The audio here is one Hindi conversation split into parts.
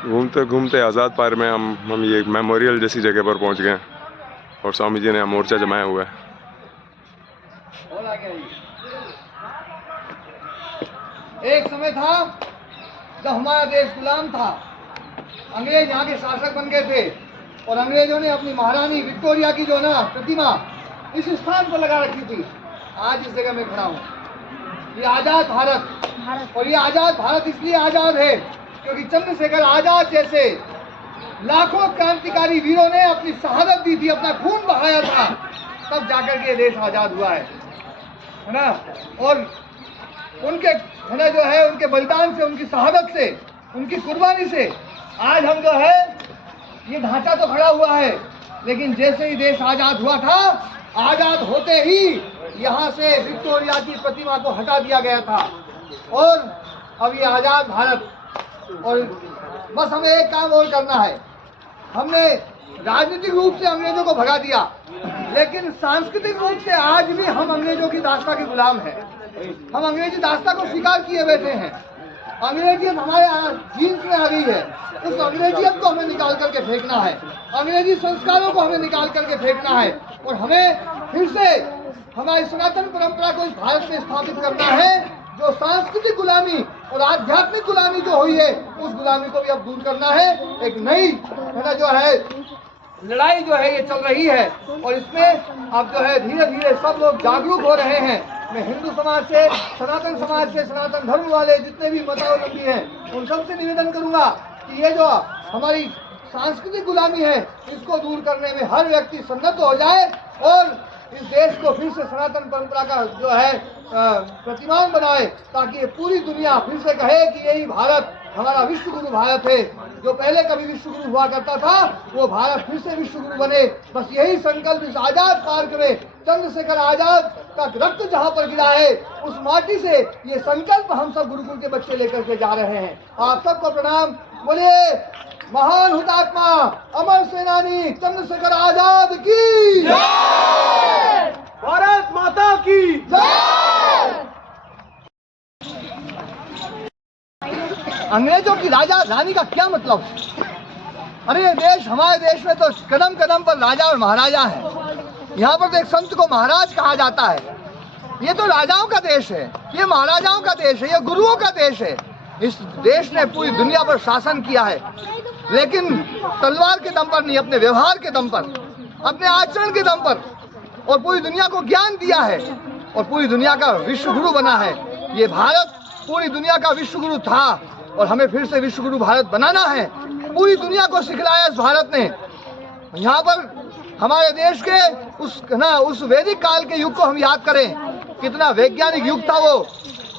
घूमते घूमते आज़ाद पार्क में हम ये मेमोरियल जैसी जगह पर पहुंच गए और स्वामी जी ने मोर्चा जमाया हुआ है। एक समय था जब हमारा देश गुलाम था, अंग्रेज यहाँ के शासक बन गए थे और अंग्रेजों ने अपनी महारानी विक्टोरिया की जो ना प्रतिमा इस स्थान पर लगा रखी थी। आज इस जगह में खड़ा हूँ। ये आजाद भारत, और ये आजाद भारत इसलिए आजाद है क्योंकि चंद्रशेखर आजाद जैसे लाखों क्रांतिकारी वीरों ने अपनी शहादत दी थी, अपना खून बहाया था, तब जाकर के देश आजाद हुआ है ना। और उनके है ना जो है उनके बलिदान से, उनकी शहादत से, उनकी कुर्बानी से आज हम जो है ये ढांचा तो खड़ा हुआ है, लेकिन जैसे ही देश आजाद हुआ था, आजाद होते ही यहाँ से विक्टोरिया की प्रतिमा को हटा दिया गया था और अब ये आजाद भारत। और बस हमें एक काम और करना है। हमने राजनीतिक रूप से अंग्रेजों को भगा दिया, लेकिन सांस्कृतिक रूप से आज भी हम अंग्रेजों की दास्ता के गुलाम हैं। हम अंग्रेजी दास्ता को स्वीकार किए बैठे हैं। अंग्रेजियत हमारे जीन्स में आ गई है। उस अंग्रेजियत को हमें निकाल करके फेंकना है, अंग्रेजी संस्कारों को हमें निकाल करके फेंकना है और हमें फिर से हमारी सनातन परंपरा को इस भारत में स्थापित करना है। जो सांस्कृतिक गुलामी और आध्यात्मिक गुलामी जो हुई है, उस गुलामी को भी अब दूर करना है। एक नई है ना जो है लड़ाई जो है ये चल रही है और इसमें अब जो है धीरे धीरे सब लोग जागरूक हो रहे हैं। मैं हिंदू समाज से, सनातन समाज से, सनातन धर्म वाले जितने भी मतावलंबी हैं, उन सबसे निवेदन करूंगा कि ये जो हमारी सांस्कृतिक गुलामी है, इसको दूर करने में हर व्यक्ति सन्नद्ध हो जाए और इस देश को फिर से सनातन परंपरा का जो है प्रतिमान बनाए, ताकि ये पूरी दुनिया फिर से कहे कि यही भारत हमारा विश्व गुरु भारत है। जो पहले कभी विश्व गुरु हुआ करता था, वो भारत फिर से विश्व गुरु बने। बस यही संकल्प इस आजाद पार्क में चंद्रशेखर आजाद का रक्त जहाँ पर गिरा है, उस माटी से ये संकल्प हम सब गुरुकुल के बच्चे लेकर के जा रहे हैं। आप सबको प्रणाम। बोलिए महान हुतात्मा अमर सेनानी चंद्रशेखर आजाद की जय, भारत माता की जय। अंग्रेजों की राजा रानी का क्या मतलब? अरे ये देश, हमारे देश में तो कदम कदम पर राजा और महाराजा है। यहाँ पर तो एक संत को महाराज कहा जाता है। ये तो राजाओं का देश है, ये महाराजाओं का देश है, ये गुरुओं का देश है। इस देश ने पूरी दुनिया पर शासन किया है, लेकिन तलवार के दम पर नहीं, अपने व्यवहार के दम पर, अपने आचरण के दम पर, और पूरी दुनिया को ज्ञान दिया है और पूरी दुनिया का विश्व गुरु बना है। ये भारत पूरी दुनिया का विश्व गुरु था और हमें फिर से विश्व गुरु भारत बनाना है। पूरी दुनिया को सिखलाया इस भारत ने। यहाँ पर हमारे देश के उस वैदिक काल के युग को हम याद करें, कितना वैज्ञानिक युग था वो।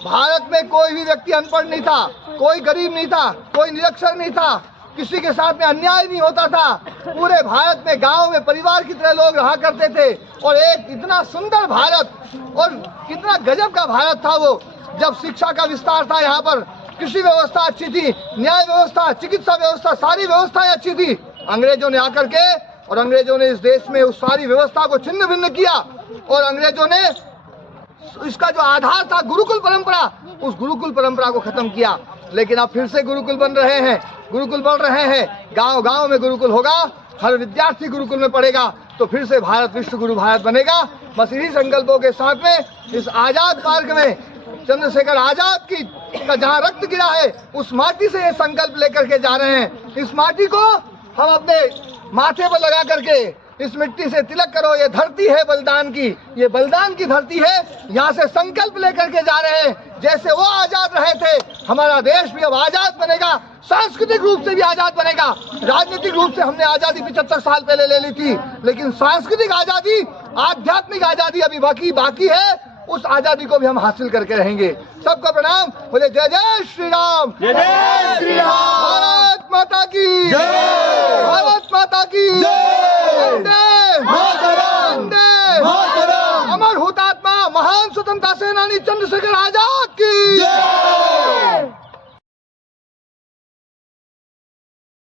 भारत में कोई भी व्यक्ति अनपढ़ नहीं था, कोई गरीब नहीं था, कोई निरक्षर नहीं था, किसी के साथ में अन्याय नहीं होता था। पूरे भारत में गांव में परिवार की तरह लोग रहा करते थे और एक इतना सुंदर भारत और कितना गजब का भारत था वो। जब शिक्षा का विस्तार था, यहाँ पर कृषि व्यवस्था अच्छी थी, न्याय व्यवस्था, चिकित्सा व्यवस्था, सारी व्यवस्थाएं अच्छी थी। अंग्रेजों ने आकर के और अंग्रेजों ने इस देश में उस सारी व्यवस्था को छिन्न भिन्न किया और अंग्रेजों ने इसका जो आधार था गुरुकुल परंपरा, उस गुरुकुल परंपरा को खत्म किया। लेकिन अब फिर से गुरुकुल बन रहे हैं, गुरुकुल बढ़ रहे हैं, गांव गांव में गुरुकुल होगा, हर विद्यार्थी गुरुकुल में पढ़ेगा, तो फिर से भारत विश्व गुरु भारत बनेगा। बस इन्हीं संकल्पों के साथ में इस आजाद पार्क में चंद्रशेखर आजाद की का जहाँ रक्त गिरा है, उस माटी से ये संकल्प लेकर के जा रहे हैं। इस माटी को हम अपने माथे पर लगा करके इस मिट्टी से तिलक करो, ये धरती है बलिदान की, ये बलिदान की धरती है। यहाँ से संकल्प लेकर के जा रहे हैं, जैसे वो आजाद रहे थे, हमारा देश भी अब आजाद बनेगा, सांस्कृतिक रूप से भी आजाद बनेगा। राजनीतिक रूप से हमने आजादी 75 साल पहले ले ली थी, लेकिन सांस्कृतिक आजादी, आध्यात्मिक आजादी अभी बाकी है। उस आजादी को भी हम हासिल करके रहेंगे। सबको प्रणाम। बोले जय जय श्री राम, जय जय श्री राम, भारत माता की जय, भारत माता की जय, वंदे मातरम, वंदे मातरम। अमर हुतात्मा महान स्वतंत्रता सेनानी चंद्रशेखर आजाद।